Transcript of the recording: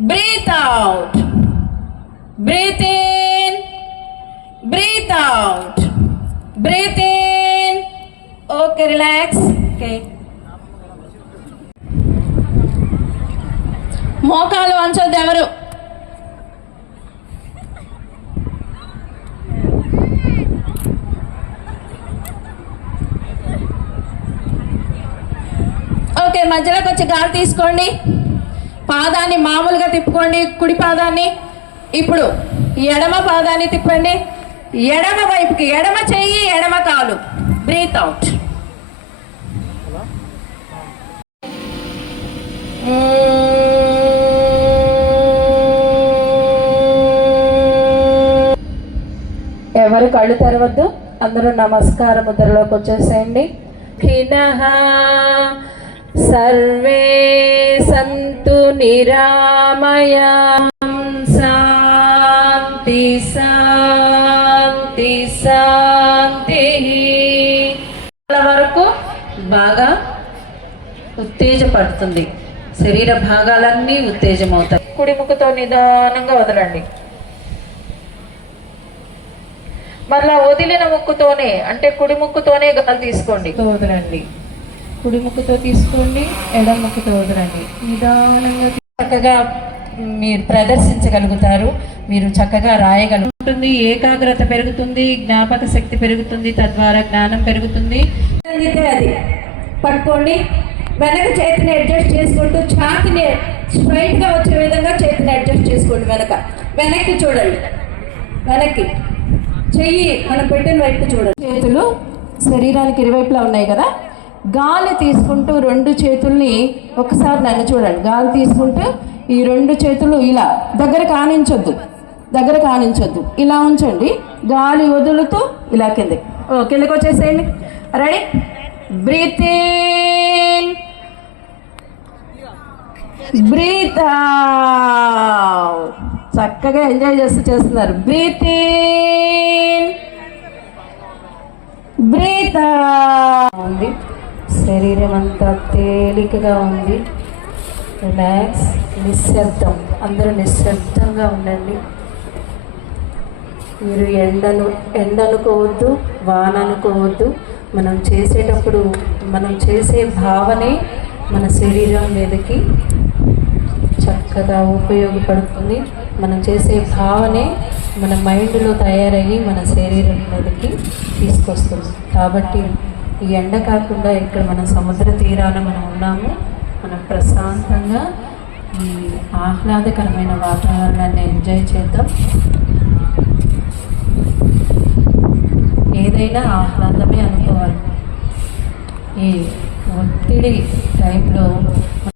breathe out breathe in breathe out breathe in okay relax okay మోకాలు వంచొద్దు ఎవరు okay మధ్యలోకి వచ్చి గాలి తీసుకోండి పాదాన్ని మామూలుగా తిప్పుకోండి కుడి పాదాన్ని. ఇప్పుడు ఎడమ పాదాన్ని తిప్పండి. ఎడమ వైపుకి ఎడమ చెయ్యి ఎడమ కాలు. బ్రీత్ అవుట్ ఎవరు కళ్ళు తెరవద్దు? అందరూ నమస్కార ముద్రలోకి వచ్చేసేయండి. ఖినః సర్వే సంతు నిరామయ శాంతి శాంతి వరకు బాగా ఉత్తేజపడుతుంది. శరీర భాగాలన్నీ ఉత్తేజమవుతాయి. కుడి ముక్కుతో నిదానంగా వదలండి. మరలా వదిలిన ముక్కుతోనే అంటే కుడి ముక్కుతోనే గాలి తీసుకోండి. వదలండి. కుడి ముక్కుతో తీసుకోండి ఎడమ ముక్కుతో వదలండి. నిదానంగా చక్కగా మీరు ప్రదర్శించగలుగుతారు మీరు చక్కగా రాయగలుగు ఉంటుంది ఏకాగ్రత పెరుగుతుంది జ్ఞాపక శక్తి పెరుగుతుంది తద్వారా జ్ఞానం పెరుగుతుంది. అది పట్టుకోండి వెనక చేతిని అడ్జస్ట్ చేసుకుంటూ ఛాతిని స్ట్రైట్గా వచ్చే విధంగా చేతిని అడ్జస్ట్ చేసుకోండి వెనక. వెనక్కి చూడండి. వెనక్కి. చెయ్యి మనం పెట్టిన వైపు చూడండి. చేతులు శరీరానికి ఇరువైపులా ఉన్నాయి కదా? గాలి తీసుకుంటూ రెండు చేతుల్ని ఒకసారి నన్ను చూడండి. గాలి తీసుకుంటూ ఈ రెండు చేతులు ఇలా దగ్గర కానించొద్దు. దగ్గర కానించొద్దు. ఇలా ఉంచండి. గాలి వదులుతూ ఇలా కింద. ఓ కిందకి వచ్చేసేయండి. రెడీ బ్రీత్ ఇన్ బ్రీత్ చక్కగా ఎంజాయ్ చేస్తూ చేస్తున్నారు. బ్రీత్ ఇన్ బ్రీత్ ఉంది శరీరం అంతా తేలికగా ఉంది. రిలాక్స్ నిశ్శబ్దం. అందరూ నిశ్శబ్దంగా ఉండండి. మీరు ఎండను ఎండ అనుకోవద్దు వాన అనుకోవద్దు మనం చేసేటప్పుడు మనం చేసే భావనే మన శరీరం మీదకి చక్కగా ఉపయోగపడుతుంది. మనం చేసే భావనే మన మైండ్లో తయారయ్యి మన శరీరం మీదకి తీసుకొస్తుంది. కాబట్టి ఈ ఎండ కాకుండా ఇక్కడ మన సముద్ర తీరాన మనం ఉన్నాము. మనం ప్రశాంతంగా ఈ ఆహ్లాదకరమైన వాతావరణాన్ని ఎంజాయ్ చేద్దాం. ఏదైనా ఆహ్లాదమే అనుకోవాలి. ఈ ఒత్తిడి టైంలో